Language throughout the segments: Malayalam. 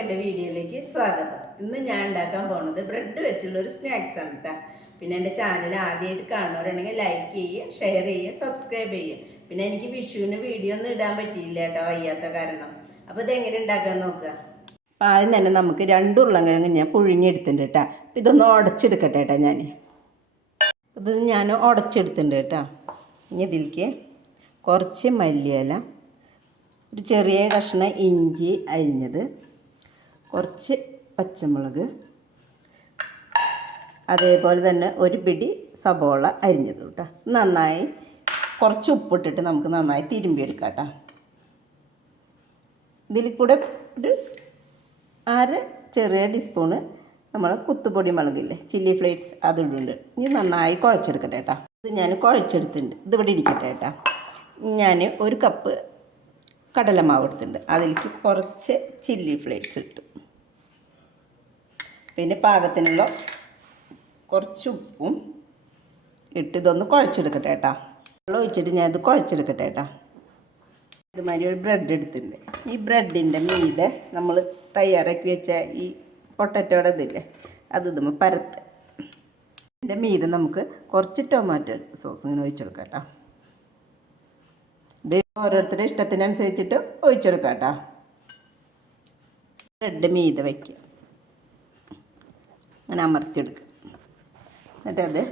എല്ലാവർക്കും എൻ്റെ വീഡിയോയിലേക്ക് സ്വാഗതം. ഇന്ന് ഞാൻ ഉണ്ടാക്കാൻ പോകുന്നത് ബ്രെഡ് വെച്ചുള്ള ഒരു സ്നാക്സ് ആണ് കേട്ടോ. പിന്നെ എൻ്റെ ചാനൽ ആദ്യമായിട്ട് കാണുന്നവരുണ്ടെങ്കിൽ ലൈക്ക് ചെയ്യുക, ഷെയർ ചെയ്യുക, സബ്സ്ക്രൈബ് ചെയ്യുക. പിന്നെ എനിക്ക് വിഷുവിന് വീഡിയോ ഒന്നും ഇടാൻ പറ്റിയില്ല കേട്ടോ, വയ്യാത്ത കാരണം. അപ്പോൾ ഇതെങ്ങനെ ഉണ്ടാക്കാൻ നോക്കുക. അപ്പോൾ ആദ്യം തന്നെ നമുക്ക് 2 ഉരുളക്കിഴങ്ങ് ഞാൻ പുഴുങ്ങിയെടുത്തിട്ടുണ്ട് കേട്ടോ. അപ്പോൾ ഇതൊന്ന് ഉടച്ചെടുക്കട്ടെ കേട്ടോ. ഇത് ഞാൻ ഉടച്ചെടുത്തിട്ടുണ്ട് കേട്ടോ. ഇനി ഇതിലേക്ക് കുറച്ച് മല്ലിയില, ഒരു ചെറിയ കഷ്ണം ഇഞ്ചി അരിഞ്ഞത്, കുറച്ച് പച്ചമുളക്, അതേപോലെ തന്നെ ഒരു പിടി സബോള അരിഞ്ഞത് കേട്ടോ. നന്നായി കുറച്ച് ഉപ്പിട്ടിട്ട് നമുക്ക് നന്നായി തിരുമ്പിയെടുക്കാം കേട്ടോ. ഇതിൽ കൂടെ ഒരു 1/2 ചെറിയ ടീസ്പൂണ് നമ്മൾ കുത്തുപൊടി മുളകില്ലേ, ചില്ലി ഫ്ലേക്സ്, അതിടുന്നുണ്ട്. ഇനി നന്നായി കുഴച്ചെടുക്കട്ടെ കേട്ടോ. ഇത് ഞാൻ കുഴച്ചെടുത്തിട്ടുണ്ട്. ഇതിവിടെ ഇരിക്കട്ടെ കേട്ടോ. ഞാൻ 1 കപ്പ് കടലമാവ് എടുത്തിട്ടുണ്ട്. അതിലേക്ക് കുറച്ച് ചില്ലി ഫ്ലേക്സ് ഇട്ടു. പിന്നെ പാകത്തിനുള്ള കുറച്ച് ഉപ്പും ഇട്ട് ഇതൊന്ന് കുഴച്ചെടുക്കട്ടെ കേട്ടോ. വെള്ളം ഒഴിച്ചിട്ട് ഞാൻ ഇത് കുഴച്ചെടുക്കട്ടെ കേട്ടോ. ഇതുമാതിരി ഒരു ബ്രെഡ് എടുത്തിട്ടുണ്ട്. ഈ ബ്രെഡിൻ്റെ മീതെ നമ്മൾ തയ്യാറാക്കി വെച്ച ഈ പൊട്ടറ്റോടെ ഇതില്ലേ, അത് ഇതുമ്പോൾ പരത്ത്. ഇതിൻ്റെ മീതെ നമുക്ക് കുറച്ച് ടൊമാറ്റോ സോസ് ഇങ്ങനെ ഒഴിച്ചെടുക്കാം കേട്ടോ. ഇത് ഓരോരുത്തരുടെ ഇഷ്ടത്തിനനുസരിച്ചിട്ട് ഒഴിച്ചെടുക്കാം കേട്ടോ. ബ്രെഡ് മീതെ വയ്ക്കുക, അങ്ങനെ അമർത്തിയെടുക്കുക. എന്നിട്ടത്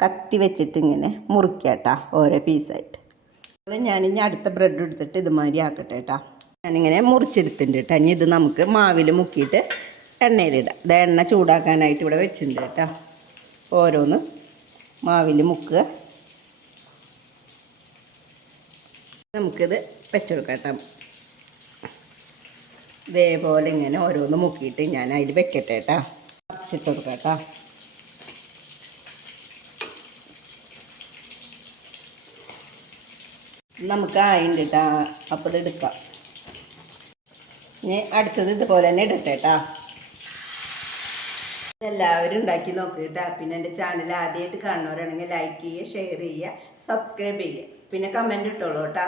കത്തി വെച്ചിട്ട് ഇങ്ങനെ മുറിക്കുക കേട്ടോ, ഓരോ പീസായിട്ട്. ഞാനിനി അടുത്ത ബ്രെഡ് എടുത്തിട്ട് ഇതുമാതിരി ആക്കട്ടെ കേട്ടോ. ഞാനിങ്ങനെ മുറിച്ചെടുത്തിട്ടുണ്ട് കേട്ടോ. ഇനി ഇത് നമുക്ക് മാവിൽ മുക്കിയിട്ട് എണ്ണയിലിടാം. ഇത് എണ്ണ ചൂടാക്കാനായിട്ട് ഇവിടെ വെച്ചിട്ടുണ്ട് കേട്ടോ. ഓരോന്ന് മാവിൽ മുക്കുക. നമുക്കിത് വെച്ചെടുക്കാം കേട്ടോ. ഇതേപോലെ ഇങ്ങനെ ഓരോന്ന് മുക്കിയിട്ട് ഞാൻ അതിൽ വെക്കട്ടെ കേട്ടോ. മറിച്ചിട്ട് കൊടുക്കാം കേട്ടോ. നമുക്ക് ആയിണ്ട് കേട്ടോ. അപ്പോൾ ഇത് എടുക്കാം. ഇനി അടുത്തത് ഇതുപോലെ തന്നെ ഇടട്ടെ കേട്ടോ. എല്ലാവരും ഉണ്ടാക്കി നോക്കുക കേട്ടോ. പിന്നെ എൻ്റെ ചാനൽ ആദ്യമായിട്ട് കാണുന്നവരാണെങ്കിൽ ലൈക്ക് ചെയ്യുക, ഷെയർ ചെയ്യുക, സബ്സ്ക്രൈബ് ചെയ്യുക. പിന്നെ കമൻറ്റ് ഇട്ടോളൂ കേട്ടോ.